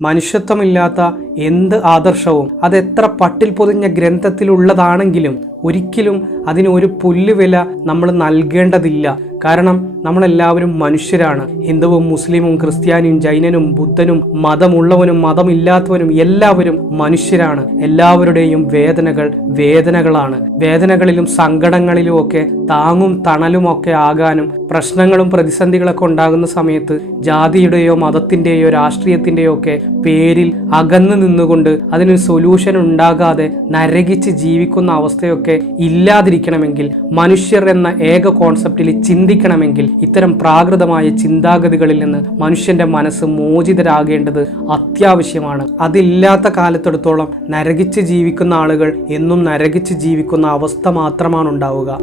മനുഷ്യത്വമില്ലാത്ത എന്ത് ആദർശവും അതെത്ര പട്ടിൽ പൊതിഞ്ഞ ഗ്രന്ഥത്തിലുള്ളതാണെങ്കിലും ഒരിക്കലും അതിന് ഒരു പുല്ലുവില നമ്മൾ നൽകേണ്ടതില്ല. കാരണം നമ്മളെല്ലാവരും മനുഷ്യരാണ്. ഹിന്ദുവും മുസ്ലിമും ക്രിസ്ത്യാനിയും ജൈനനും ബുദ്ധനും മതമുള്ളവനും മതമില്ലാത്തവനും എല്ലാവരും മനുഷ്യരാണ്. എല്ലാവരുടെയും വേദനകൾ വേദനകളാണ്. വേദനകളിലും സങ്കടങ്ങളിലും ഒക്കെ താങ്ങും തണലും ഒക്കെ ആകാനും പ്രശ്നങ്ങളും പ്രതിസന്ധികളൊക്കെ ഉണ്ടാകുന്ന സമയത്ത് ജാതിയുടെയോ മതത്തിന്റെയോ രാഷ്ട്രീയത്തിന്റെയോ ഒക്കെ പേരിൽ അകന്നു നിന്നുകൊണ്ട് അതിനൊരു സൊല്യൂഷൻ ഉണ്ടാകാതെ നരകിച്ച് ജീവിക്കുന്ന അവസ്ഥയൊക്കെ ഇല്ലാതിരിക്കണമെങ്കിൽ മനുഷ്യർ എന്ന ഏക കോൺസെപ്റ്റിൽ ചിന്തിക്കണമെങ്കിൽ ഇത്തരം പ്രാകൃതമായ ചിന്താഗതികളിൽ നിന്ന് മനുഷ്യന്റെ മനസ്സ് മോചിതരാകേണ്ടത് അത്യാവശ്യമാണ്. അതില്ലാത്ത കാലത്തെടുത്തോളം നരകിച്ച് ജീവിക്കുന്ന ആളുകൾ എന്നും നരകിച്ച് ജീവിക്കുന്ന അവസ്ഥ മാത്രമാണ് ഉണ്ടാവുക.